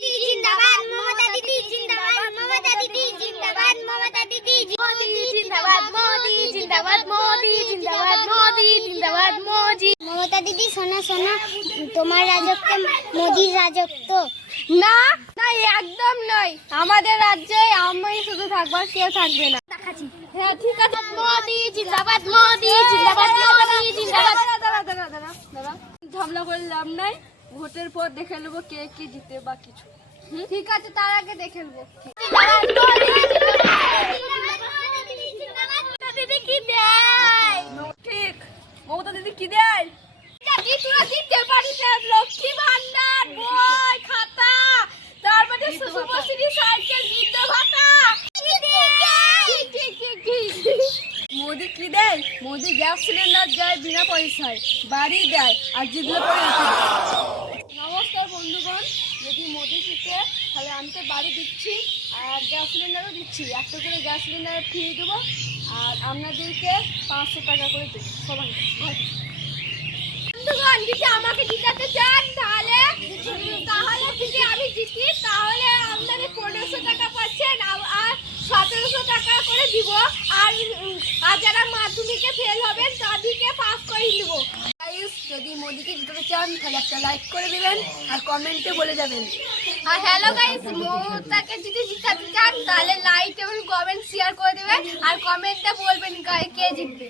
जिंदाबाद ममता दीदी जिंदाबाद ममता दीदी जिंदाबाद ममता दीदी मोदी जिंदाबाद मोदी जिंदाबाद मोदी जिंदाबाद मोदी जिंदाबाद मोदी ममता दीदी শোনো শোনো তোমার রাজত্ব মোদির রাজত্ব না না একদম নয় আমাদের রাজ্যে আমি শুধু থাকবো কেউ থাকবে না দেখাচ্ছি হ্যাঁ ঠিক আছে মোদি জিন্দাবাদ মোদি জিন্দাবাদ মোদি জিন্দাবাদ দাঁড়া ঝামেলা করে লাভ নাই ভোটের পর দেখে নেবো কে কি জিতে বা কিছু ঠিক আছে তার আগে দেখে নেবো দিদি কি দেয় ঠিক মমতা দিদি কি দেয় তোরা দিতে পারিস লক্ষ্মী ভান্ডার বই খাতা তারপরে শুভশ্রী সাইকেল বৃদ্ধ ভাতা মোদি কি দেয় মোদি গ্যাস সিলিন্ডার দেয় বিনা পয়সায় বাড়ি দেয় আর যেগুলো নমস্কার বন্ধুগণ যদি মোদি জিতে তাহলে আমি তো বাড়ি দিচ্ছি আর গ্যাস সিলিন্ডারও দিচ্ছি একটা করে গ্যাস সিলিন্ডার ফ্রি দেবো আর আপনাদেরকে 500 টাকা করে দেবো সবাই বন্ধুগণ যদি আমাকে জিতাতে চান তাহলে যদি আমি জিতি তাহলে আপনাদের 1500 টাকা পাচ্ছেন আর 1700 টাকা করে দিব আর যারা মাধ্যমিকে ফেল হবেন তাদেরকে পাস করে দিব গাইস যদি মোদিকে জিতাতে চান তাহলে একটা লাইক করে দিবেন আর কমেন্টে বলে যাবেন আর হ্যালো গাইস মমতাকে যদি জিতাতে চান তাহলে লাইক এবং কমেন্ট শেয়ার করে দিবেন আর কমেন্টে বলবেন কে জিতবে।